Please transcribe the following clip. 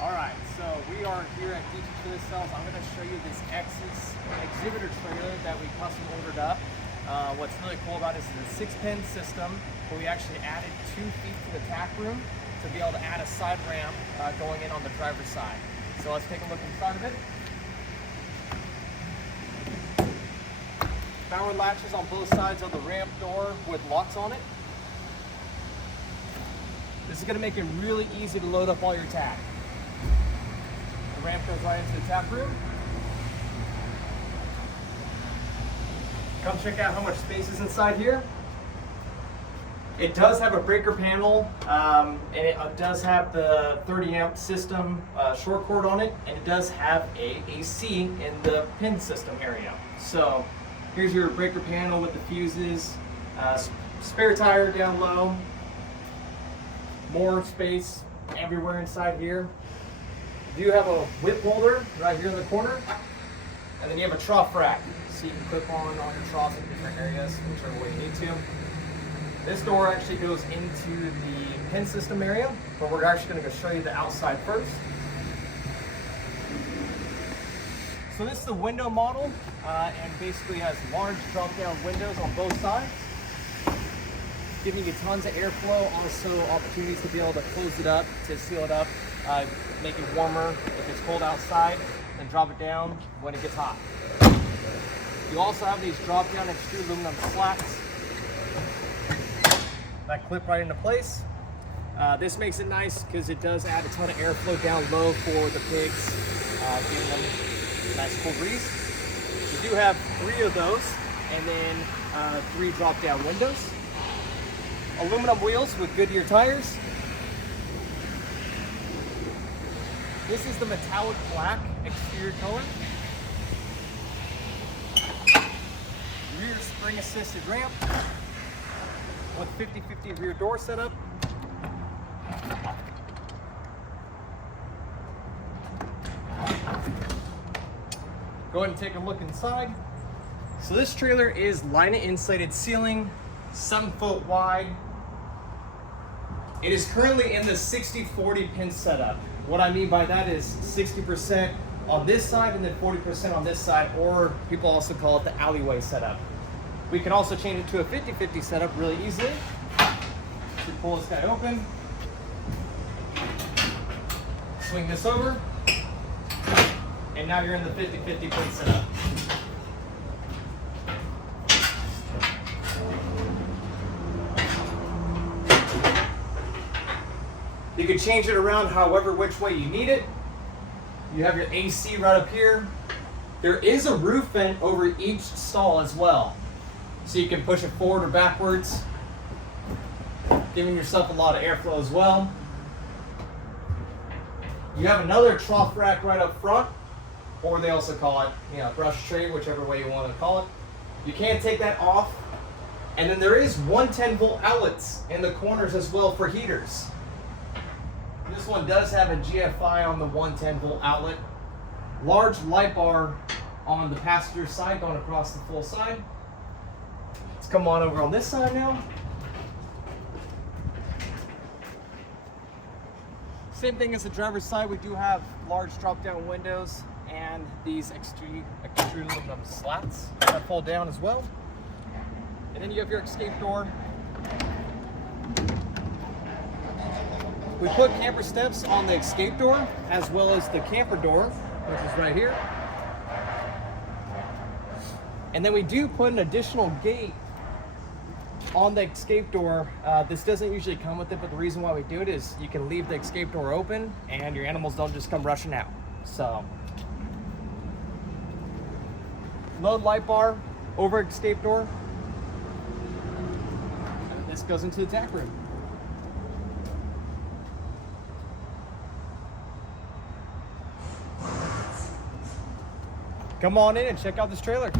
Alright, so we are here at BTU Sales. I'm going to show you this Exiss Exhibitor trailer that we custom ordered up. What's really cool about it is it's a 6-pin system, but we actually added 2 feet to the tack room to be able to add a side ramp going in on the driver's side. So let's take a look inside of it. Power latches on both sides of the ramp door with locks on it. This is going to make it really easy to load up all your tack. The ramp goes right into the tack room. Come check out how much space is inside here. It does have a breaker panel, and it does have the 30 amp system short cord on it, and it does have a AC in the pin system area. So here's your breaker panel with the fuses, spare tire down low, more space everywhere inside here. You do have a whip holder right here in the corner, and then you have a trough rack, so you can clip on all your troughs in different areas, whichever way you need to. This door actually goes into the pin system area, but we're actually going to go show you the outside first. So this is the window model, and basically has large drop-down windows on both sides, giving you tons of airflow, also opportunities to be able to close it up, to seal it up, make it warmer if it's cold outside, and drop it down when it gets hot. You also have these drop-down extruded aluminum slats that clip right into place. This makes it nice because it does add a ton of airflow down low for the pigs, giving them a nice cool breeze. You do have 3 of those, and then 3 drop-down windows. Aluminum wheels with Goodyear tires. This is the metallic black exterior color. Rear spring assisted ramp with 50/50 rear door setup. Go ahead and take a look inside. So this trailer is Lina insulated ceiling, 7 foot wide. It is currently in the 60/40 pin setup. What I mean by that is 60% on this side and then 40% on this side, or people also call it the Alleyway setup. We can also change it to a 50/50 setup really easily. You pull this guy open, swing this over, and now you're in the 50/50 pin setup. You can change it around however which way you need it. You have your AC right up here. There is a roof vent over each stall as well, so you can push it forward or backwards, giving yourself a lot of airflow as well. You have another trough rack right up front, or they also call it, brush tray, whichever way you want to call it. You can't take that off. And then there is 110-volt outlets in the corners as well for heaters. This one does have a GFI on the 110-volt outlet. Large light bar on the passenger side going across the full side. Let's come on over on this side now. Same thing as the driver's side. We do have large drop-down windows and these extruded aluminum slats that fold down as well. And then you have your escape door. We put camper steps on the escape door as well as the camper door, which is right here. And then we do put an additional gate on the escape door. This doesn't usually come with it, but the reason why we do it is you can leave the escape door open and your animals don't just come rushing out. So, load light bar over escape door. And this goes into the tack room. Come on in and check out this trailer.